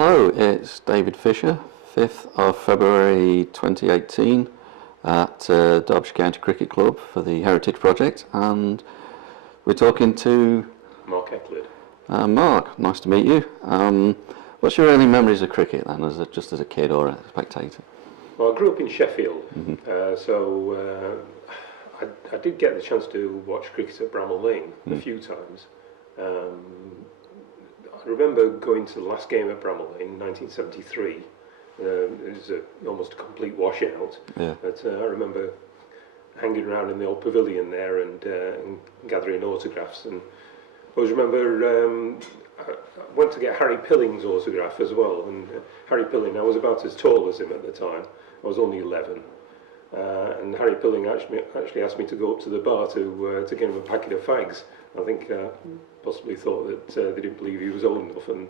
Hello, it's David Fisher, 5th of February 2018 at Derbyshire County Cricket Club for the Heritage Project, and we're talking to Mark Eklid. Mark, nice to meet you. What's your early memories of cricket then, just as a kid or a spectator? Well, I grew up in Sheffield, so I did get the chance to watch cricket at Bramall Lane a few times. I remember going to the last game at Bramall Lane in 1973. It was almost a complete washout. Yeah. But I remember hanging around in the old pavilion there and gathering autographs. And I always remember I went to get Harry Pilling's autograph as well. And Harry Pilling, I was about as tall as him at the time. I was only 11. And Harry Pilling actually asked me to go up to the bar to get him a packet of fags. I think possibly thought that they didn't believe he was old enough and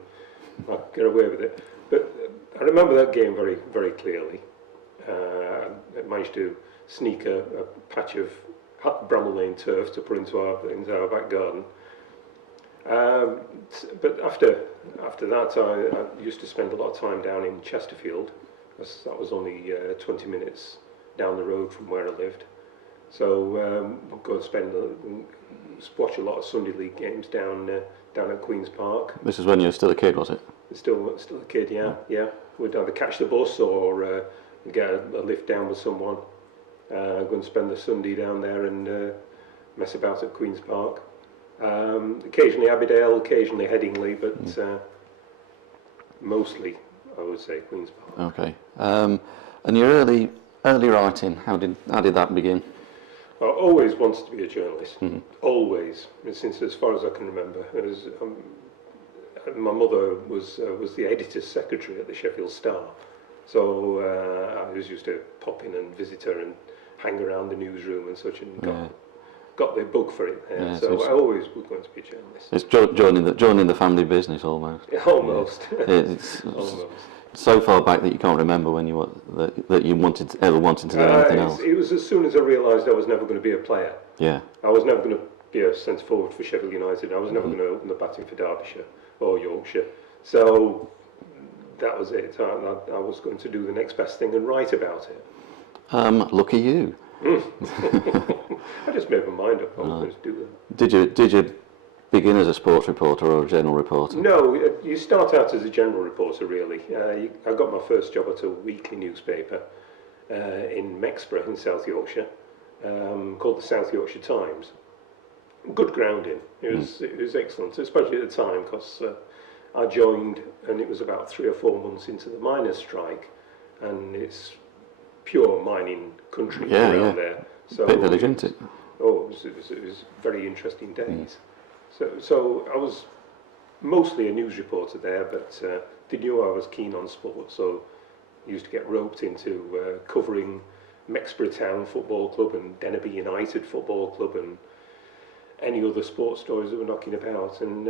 I'd get away with it. But I remember that game very, very clearly. I managed to sneak a patch of Bramall Lane turf to put into our back garden. But after that, I used to spend a lot of time down in Chesterfield. That was only 20 minutes down the road from where I lived. So I'd go and watch a lot of Sunday League games down at Queen's Park. This is when you were still a kid, was it? Still a kid, yeah. We'd either catch the bus or get a lift down with someone. Go and spend the Sunday down there and mess about at Queen's Park. Occasionally Abbeydale, occasionally Headingley, but mostly I would say Queen's Park. Okay. And your early writing, how did that begin? I always wanted to be a journalist. Always, since as far as I can remember. My mother was the editor's secretary at the Sheffield Star, so I was used to pop in and visit her and hang around the newsroom and such, and got the bug for it. So I always was going to be a journalist. It's joining the family business almost. Almost. Yeah. It's Almost. So far back that you can't remember when you ever wanted to do anything else. It was as soon as I realised I was never going to be a player. Yeah. I was never going to be a centre forward for Sheffield United. I was never going to open the batting for Derbyshire or Yorkshire. So that was it. I was going to do the next best thing and write about it. Lucky you. I just made my mind up. I was going to do that. Did you begin as a sports reporter or a general reporter? No, you start out as a general reporter, really. I got my first job at a weekly newspaper in Mexborough in South Yorkshire, called the South Yorkshire Times. Good grounding. It was excellent, especially at the time, because I joined and it was about 3 or 4 months into the miners' strike, and it's pure mining country around there. So bit village, isn't it? Oh, it was very interesting days. So I was mostly a news reporter there, but they knew I was keen on sport, so I used to get roped into covering Mexborough Town Football Club and Dennerby United Football Club and any other sports stories that were knocking about, and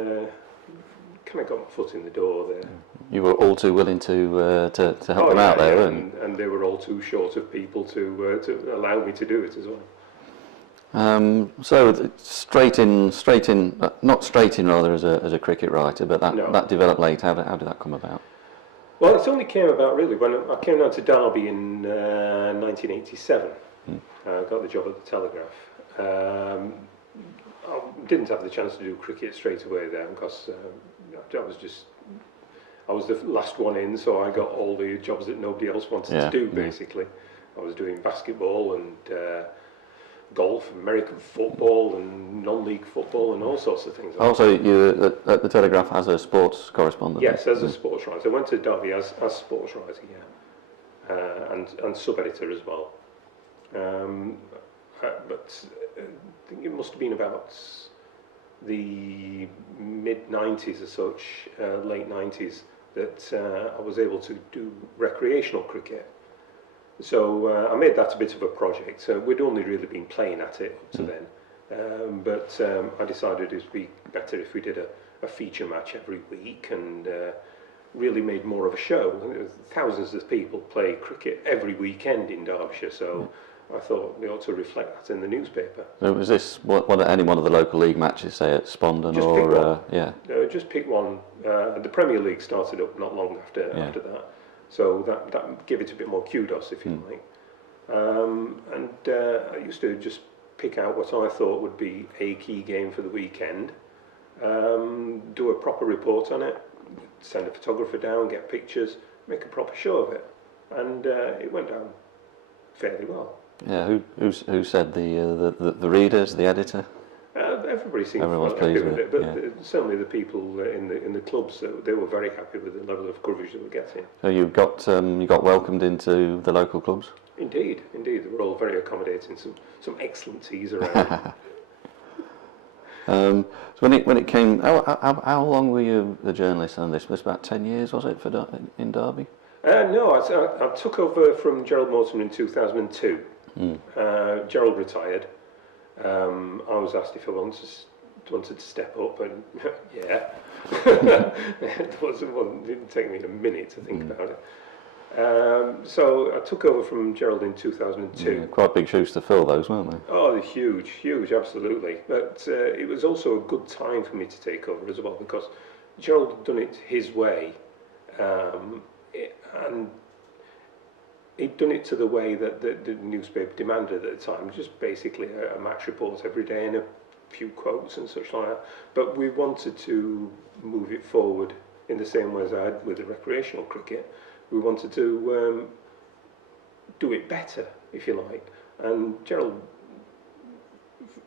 kind of got my foot in the door there. You were all too willing to help them out there, and they were all too short of people to allow me to do it as well. So straight in, not straight in rather as a cricket writer, but that developed late. How did that come about? Well, it only came about really when I came down to Derby in 1987. I got the job at the Telegraph. I didn't have the chance to do cricket straight away there because I was the last one in, so I got all the jobs that nobody else wanted to do, basically. I was doing basketball and golf, American football and non-league football and all sorts of things. Also, you at the Telegraph as a sports correspondent? Yes, as a sports writer. I went to Derby as sports writer, and sub-editor as well. But I think it must have been about the mid-90s or such, late 90s, that I was able to do recreational cricket. So I made that a bit of a project. We'd only really been playing at it up to then, but I decided it'd be better if we did a feature match every week and really made more of a show. Thousands of people play cricket every weekend in Derbyshire, so I thought they ought to reflect that in the newspaper. So was this any one of the local league matches, say at Spondon Just or pick one. yeah? Just pick one. The Premier League started up not long after that, so that gave it a bit more kudos, if you like. I used to just pick out what I thought would be a key game for the weekend, do a proper report on it, send a photographer down, get pictures, make a proper show of it, and it went down fairly well. Yeah, who said the readers, the editor? Everybody seemed Everyone's happy pleased with with it, but it, certainly the people in the clubs, they were very happy with the level of coverage they were getting. So you got welcomed into the local clubs? Indeed, they were all very accommodating. Some excellent teas around. So when it came, how long were you the journalist on this? It was about 10 years, was it, in Derby? No, I took over from Gerald Mortimer in 2002. Gerald retired. I was asked if I wanted to step up, and yeah. It didn't take me a minute to think about it. So I took over from Gerald in 2002. Yeah, quite big shoes to fill, those, weren't they? Oh, they're huge, absolutely. But it was also a good time for me to take over as well, because Gerald had done it his way, and he'd done it to the way that the newspaper demanded at the time, just basically a match report every day and a few quotes and such like that. But we wanted to move it forward in the same way as I had with the recreational cricket. We wanted to do it better, if you like. And Gerald,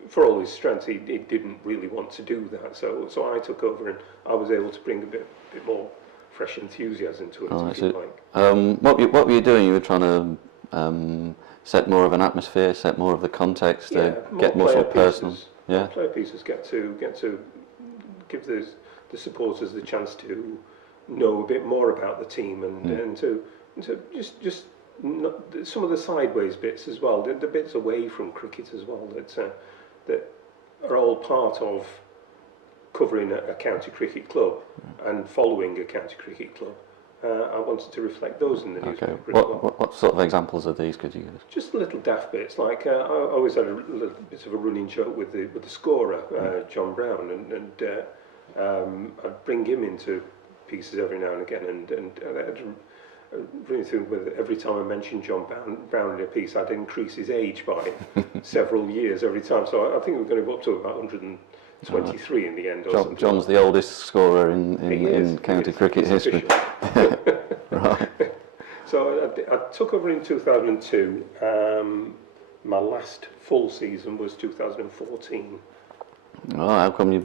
for all his strengths, he didn't really want to do that. So I took over, and I was able to bring a bit more fresh enthusiasm to it, if you like. What were you doing? You were trying to set more of an atmosphere, set more of the context, get more sort of personal. Yeah, player pieces get to give the supporters the chance to know a bit more about the team, and to just not, some of the sideways bits as well, the bits away from cricket as well, that are all part of covering a county cricket club and following a county cricket club. I wanted to reflect those in the newspaper as well. What sort of examples of these could you give us? Just little daft bits, like I always had a little bit of a running joke with the scorer, John Brown, and I'd bring him into pieces every now and again, and I'd running through with every time I mentioned John Brown in a piece, I'd increase his age by several years every time. So I think we're going to go up to about 123 in the end. Or John's the oldest scorer in county cricket history. Right. So I took over in 2002. My last full season was 2014. Oh, how come you're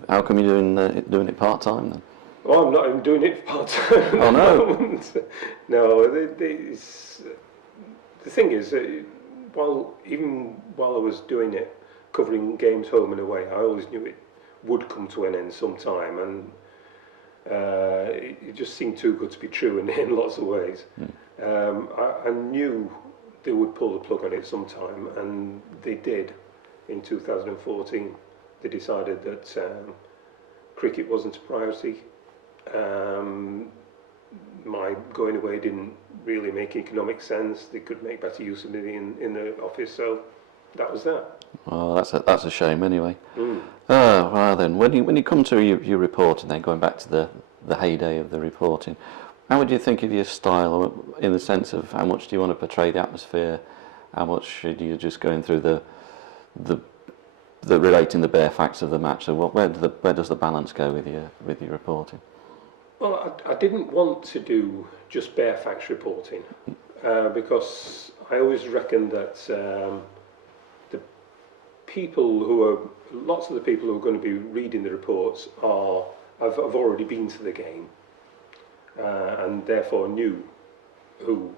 doing it part time then? Oh, I'm not even doing it part time. Oh no! No, the thing is, while I was doing it, covering games home and away, I always knew it would come to an end sometime, and it just seemed too good to be true in lots of ways. I knew they would pull the plug on it sometime, and they did. In 2014, they decided that cricket wasn't a priority. My going away didn't really make economic sense. They could make better use of me in the office, so that was that. Oh, that's a shame anyway. Well then, when you come to your reporting, then going back to the heyday of the reporting, how would you think of your style, in the sense of how much do you want to portray the atmosphere, how much should you just going through the relating the bare facts of the match? So where does the balance go with your reporting? Well, I didn't want to do just bare facts reporting, because I always reckoned that the people lots of the people who are going to be reading the reports have already been to the game, and therefore knew who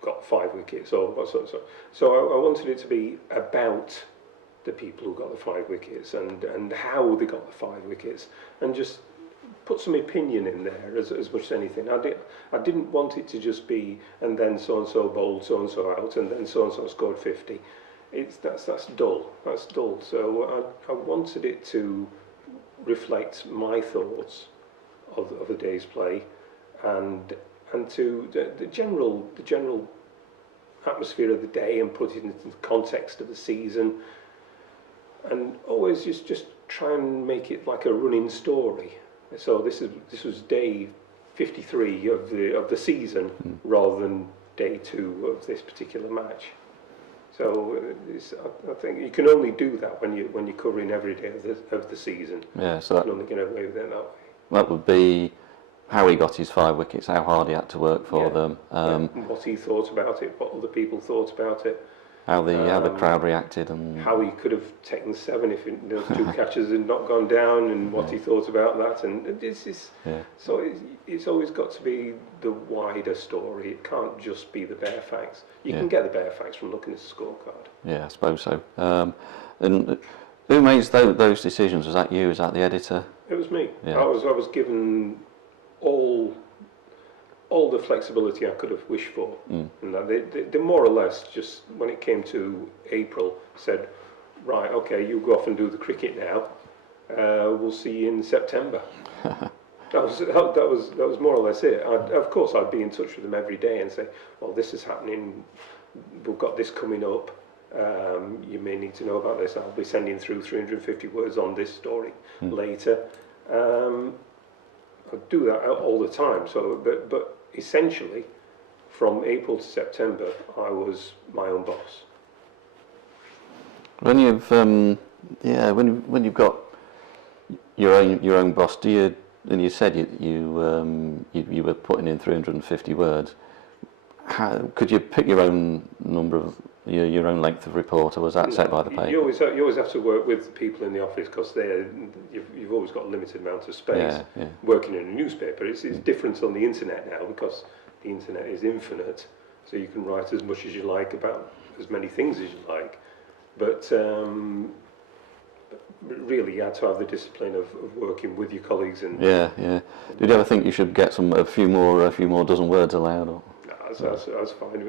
got 5 wickets or what sort. So I wanted it to be about the people who got the 5 wickets and how they got the 5 wickets, and just put some opinion in there as much as anything. I didn't want it to just be, and then so-and-so bowled so-and-so out, and then so-and-so scored 50. That's dull. That's dull. So I wanted it to reflect my thoughts of the day's play, and to the general atmosphere of the day and put it into the context of the season, and always just try and make it like a running story. So this was day 53 of the season rather than day 2 of this particular match. So I think you can only do that when you're covering every day of the season. Yeah, so you can only get away with it that way. that would be how he got his 5 wickets, how hard he had to work for Yeah. them, What he thought about it, what other people thought about it, how the crowd reacted, and how he could have taken 7 if those 2 catches had not gone down, and what he thought about that. And so it's always got to be the wider story. It can't just be the bare facts. You can get the bare facts from looking at the scorecard. Yeah, I suppose so. And who makes those decisions? Was that you? Was that the editor? It was me. Yeah. I was given all the flexibility I could have wished for. And they more or less, just when it came to April, said, right, okay, you go off and do the cricket now. We'll see you in September. That was more or less it. Of course, I'd be in touch with them every day and say, well, this is happening. We've got this coming up. You may need to know about this. I'll be sending through 350 words on this story later. I do that all the time. So, but essentially, from April to September, I was my own boss. When you've when you've got your own boss, do you? And you said you were putting in 350 words. Could you pick your own number of your own length of report, or was that set by the paper? You always have to work with people in the office because you've always got a limited amount of space. Yeah. Working in a newspaper, it's different on the internet now because the internet is infinite, so you can write as much as you like about as many things as you like. But really, you had to have the discipline of working with your colleagues. And yeah. Did you ever think you should get a few more dozen words allowed? Or? No, that's fine.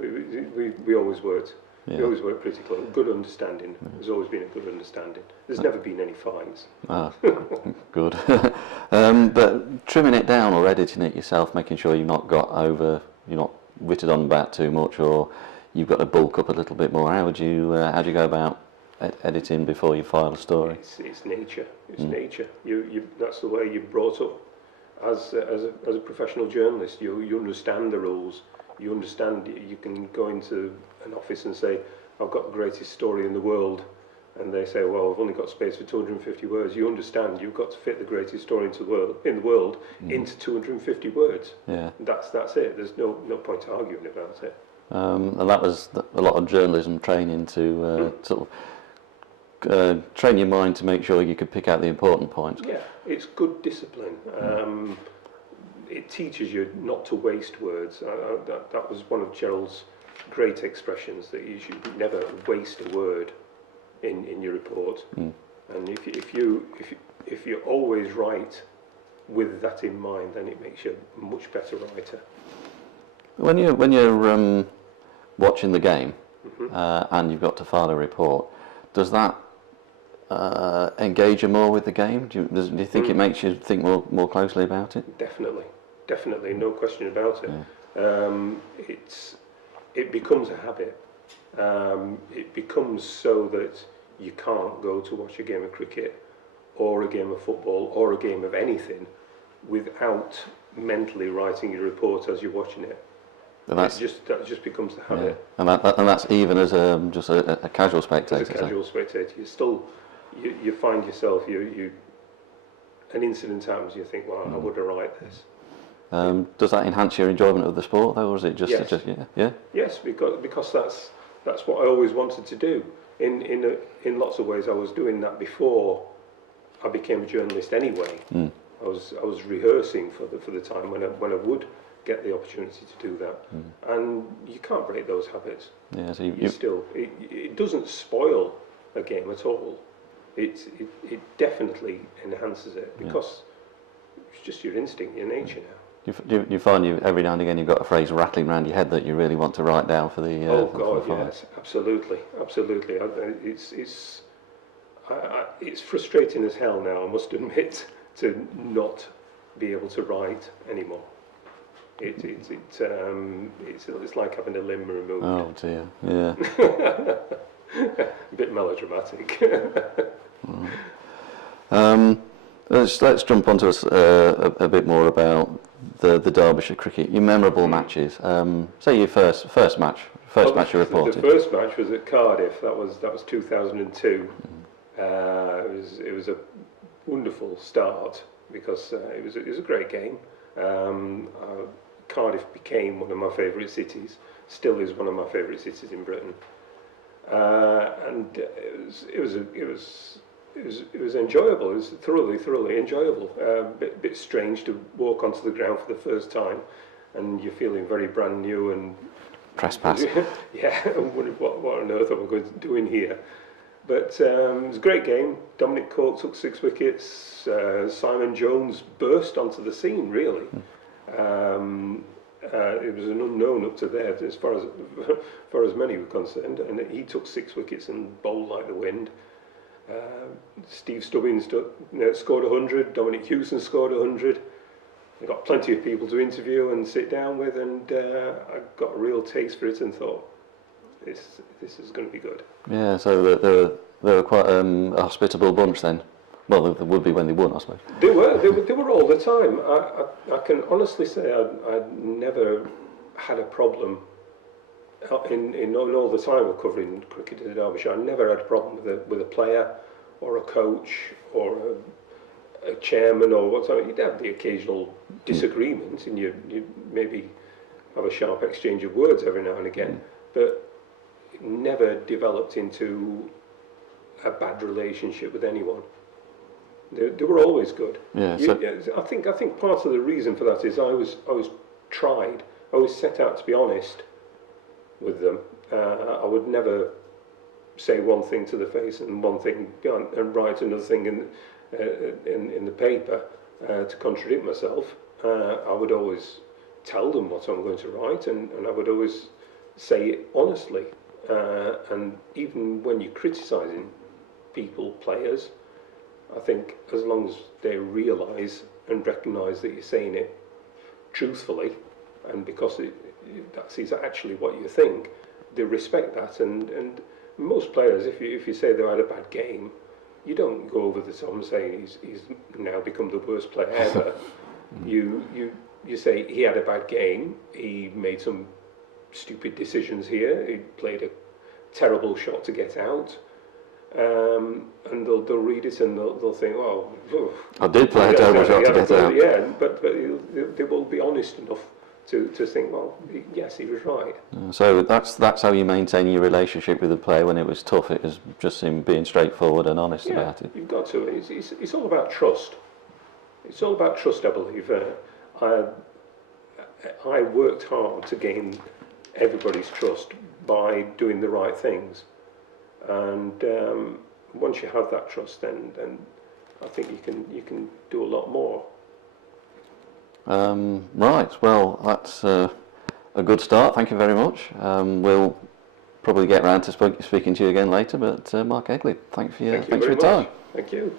We always worked. Yeah. We always worked pretty close. Good understanding. There's always been a good understanding. There's never been any fights. Ah, good. But trimming it down or editing it yourself, making sure you're not witted on about too much, or you've got to bulk up a little bit more. How do you go about editing before you file a story? It's nature. It's nature. That's the way you're brought up as a professional journalist. You understand the rules. You understand. You can go into an office and say, "I've got the greatest story in the world," and they say, "Well, I've only got space for 250 words." You understand. You've got to fit the greatest story in the world into 250 words. Yeah. That's it. There's no point arguing about it. And that was a lot of journalism training to sort of train your mind to make sure you could pick out the important points. Yeah, it's good discipline. It teaches you not to waste words. That was one of Gerald's great expressions, that you should never waste a word in your report. And if you always write with that in mind, then it makes you a much better writer. When you're watching the game and you've got to file a report, does that engage you more with the game? Do you think it makes you think more closely about it? Definitely, no question about it. Yeah. It becomes a habit. It becomes so that you can't go to watch a game of cricket or a game of football or a game of anything without mentally writing your report as you're watching it. And that just becomes the habit. Yeah. And that's even as just a casual spectator. As a casual spectator, you find yourself an incident happens, you think, well, I would have write this. Does that enhance your enjoyment of the sport, though, or is it just yeah? Yes, because that's what I always wanted to do. In lots of ways, I was doing that before I became a journalist. Anyway, I was rehearsing for the time when I would get the opportunity to do that, and you can't break those habits. Yeah, so it doesn't spoil a game at all. It definitely enhances it because it's just your instinct, your nature now. You find every now and again you've got a phrase rattling around your head that you really want to write down for the. Yes, absolutely. It's frustrating as hell now, I must admit, to not be able to write anymore. It's like having a limb removed. Oh dear, yeah. A bit melodramatic. Let's jump onto a bit more about the Derbyshire cricket. Your memorable matches. Say your first match you reported. The first match was at Cardiff. That was 2002. It was a wonderful start because it was a great game. Cardiff became one of my favourite cities. Still is one of my favourite cities in Britain. And it was enjoyable. It was thoroughly enjoyable. Bit strange to walk onto the ground for the first time, and you're feeling very brand new and trespass. Yeah, and wondered what on earth am I going to do in here? But it was a great game. Dominic Cork took 6 wickets. Simon Jones burst onto the scene. Really. It was an unknown up to there as far as many were concerned, and he took 6 wickets and bowled like the wind. Steve Stubbins scored 100, Dominic Hewson scored 100. I got plenty of people to interview and sit down with, and I got a real taste for it and thought, this is going to be good. Yeah, so they were quite a hospitable bunch then. Well, they would be when they won, I suppose. They were all the time. I can honestly say I'd never had a problem in all the time of covering cricket in Derbyshire. I never had a problem with a player or a coach or a chairman or whatever. You'd have the occasional disagreement, and you'd maybe have a sharp exchange of words every now and again, but it never developed into a bad relationship with anyone. They were always good. Yeah, I think part of the reason for that is I was set out to be honest with them. I would never say one thing to the face and one thing and write another thing in the paper to contradict myself. I would always tell them what I'm going to write, and I would always say it honestly. And even when you're criticising people, players, I think as long as they realise and recognise that you're saying it truthfully, and because that is actually what you think, they respect that. And most players, if you say they had a bad game, you don't go over the top and say he's now become the worst player ever. You say he had a bad game, he made some stupid decisions here, he played a terrible shot to get out. And they'll read it and they'll think, well, I did play a terrible shot to get out. Yeah, but they will be honest enough to think, well, yes, he was right. So that's how you maintain your relationship with the player when it was tough. It was just him being straightforward and honest about it. You've got to. It's all about trust. It's all about trust, I believe. I worked hard to gain everybody's trust by doing the right things. And once you have that trust, then I think you can do a lot more. Right. Well, that's a good start. Thank you very much. We'll probably get round to speaking to you again later. But Mark Eklid, thanks for your time. Thank you.